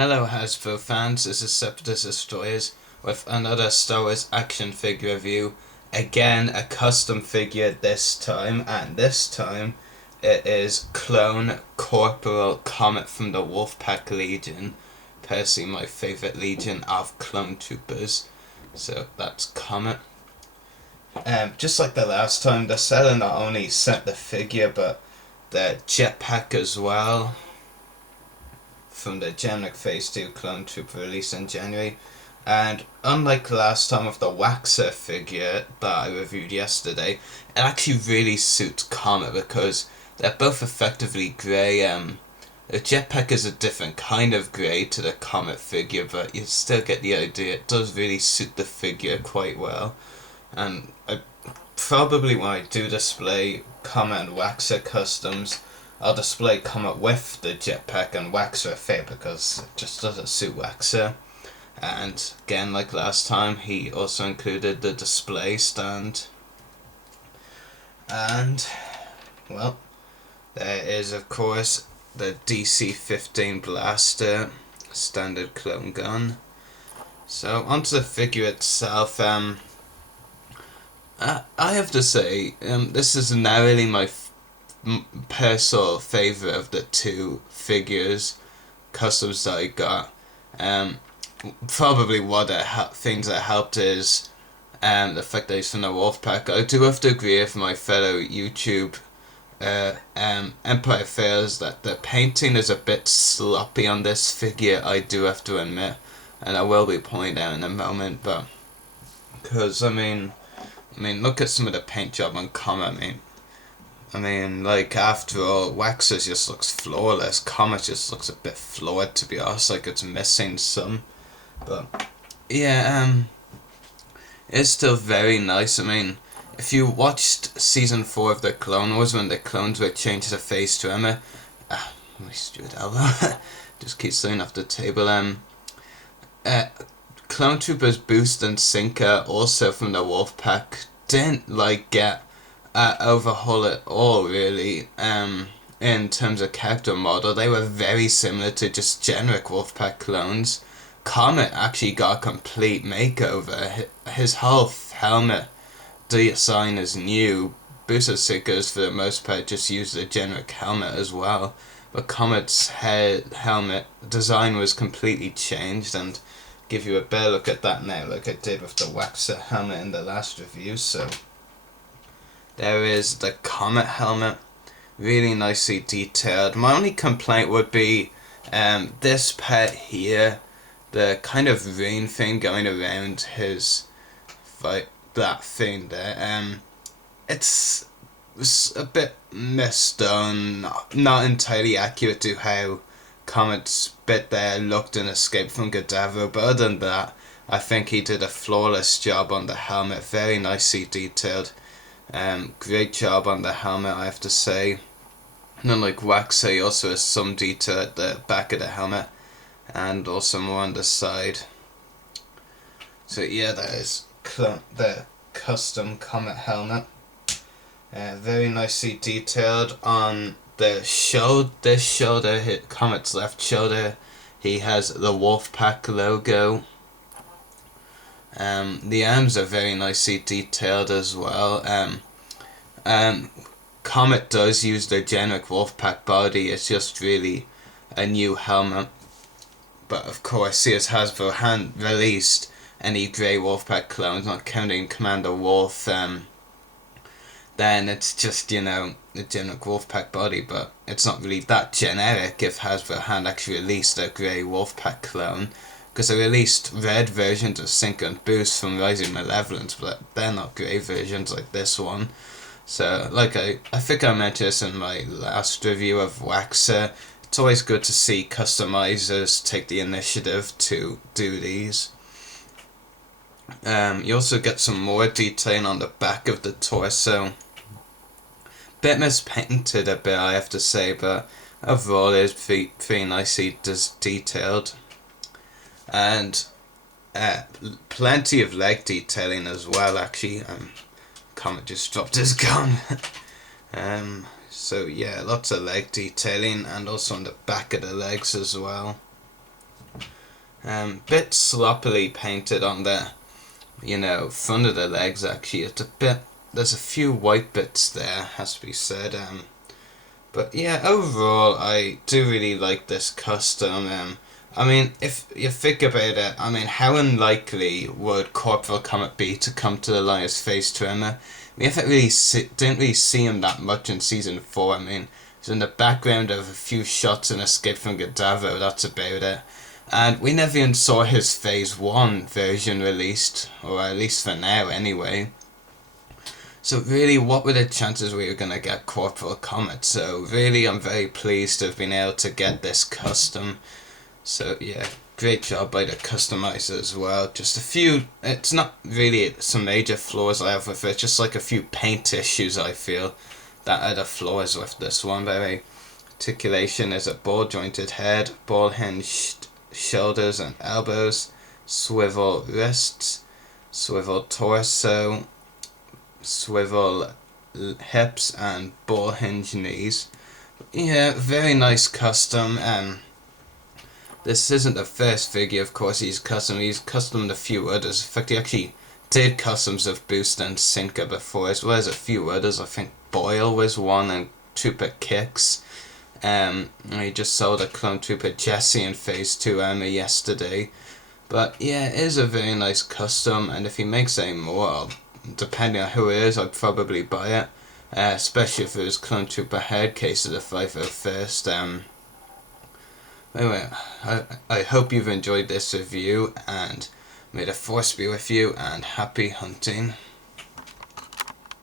Hello Hasbro fans, this is Separatist Destroyers with another Star Wars action figure review. Again, a custom figure this time, and this time it is clone Corporal Comet from the Wolfpack Legion. Personally my favourite legion of clone troopers. So that's Comet. Just like the last time, the seller not only sent the figure but the jetpack as well, from the generic Phase 2 clone trooper released in January. And unlike last time with the Waxer figure that I reviewed yesterday, it actually really suits Comet because they're both effectively grey. The jetpack is a different kind of grey to the Comet figure, but you still get the idea. It does really suit the figure quite well. And probably when I do display Comet and Waxer customs, I'll display Comet with the jetpack and Waxer effect because it just doesn't suit Waxer. And again, like last time, he also included the display stand. And, well, there is of course the DC-15 blaster, standard clone gun. So onto the figure itself. I have to say, this is narrowly my personal favourite of the two figures customs that I got. Probably one of the things that helped is the fact that he's from the Wolfpack. I do have to agree with my fellow YouTube Empire Fails that the painting is a bit sloppy on this figure, I do have to admit, and I will be pointing out in a moment. But because I mean look at some of the paint job on Comet. I mean, like, after all, Waxer just looks flawless. Comet just looks a bit flawed, to be honest, like it's missing some. But, yeah, it's still very nice. I mean, if you watched Season 4 of the Clone Wars, when the clones were changed to Phase 2 Armour, my stupid elbow, just keeps sliding off the table. Clone Troopers Boost and Sinker, also from the Wolfpack, didn't, like, get overhaul at all, really. In terms of character model, they were very similar to just generic Wolfpack clones. Comet actually got a complete makeover. His whole helmet design is new. Booster Seekers, for the most part, just used the generic helmet as well. But Comet's helmet design was completely changed, and give you a better look at that now, like I did with the Waxer helmet in the last review. So there is the Comet helmet, really nicely detailed. My only complaint would be this part here, the kind of ring thing going around his, like that thing there. It's a bit misdone, not entirely accurate to how Comet's bit there looked in Escape from Gaddafi, but other than that, I think he did a flawless job on the helmet, very nicely detailed. Great job on the helmet, I have to say. And unlike Waxer, he also has some detail at the back of the helmet, and also more on the side. So yeah, that is the custom Comet helmet. Very nicely detailed on the this shoulder, Comet's left shoulder. He has the Wolfpack logo. The arms are very nicely detailed as well. Comet does use the generic Wolfpack body, it's just really a new helmet. But of course, as Hasbro hadn't released any grey Wolfpack clones, not counting Commander Wolf, then it's just, you know, the generic Wolfpack body, but it's not really that generic if Hasbro hadn't actually released a grey Wolfpack clone, because they released red versions of Sync and Boost from Rising Malevolence, but they're not grey versions like this one. So, like I think I mentioned this in my last review of Waxer, it's always good to see customizers take the initiative to do these. You also get some more detailing on the back of the torso. Bit mispainted a bit, I have to say, but overall it is pretty nicely detailed. And plenty of leg detailing as well, actually. Comet just dropped his gun. So yeah, lots of leg detailing, and also on the back of the legs as well. Bit sloppily painted on the, front of the legs actually. It's a bit, there's a few white bits there, has to be said. But yeah, overall, I do really like this custom. I mean, if you think about it, I mean, how unlikely would Corporal Comet be to come to the line as face trimmer? We haven't really didn't really see him that much in season 4. I mean, he's in the background of a few shots in Escape from Gadavo. That's about it. And we never even saw his Phase 1 version released, or at least for now anyway. So really, what were the chances we were going to get Corporal Comet? So really, I'm very pleased to have been able to get this custom. So yeah, great job by the customizer as well. Just a few, it's not really some major flaws I have with it, just like a few paint issues I feel that are the flaws with this one. Very articulation is a ball jointed head, ball hinged shoulders and elbows, swivel wrists, swivel torso, swivel hips and ball hinge knees. Yeah, very nice custom. This isn't the first figure, of course, he's customed a few others. In fact, he actually did customs of Boost and Sinker before, as well as a few others. I think Boyle was one, and Trooper Kicks. He just sold a Clone Trooper Jesse in Phase 2 Armour yesterday. But yeah, it is a very nice custom, and if he makes any more, depending on who it is, I'd probably buy it. Especially if it was Clone Trooper head case of the 501st. Anyway, I hope you've enjoyed this review, and may the Force be with you, and happy hunting.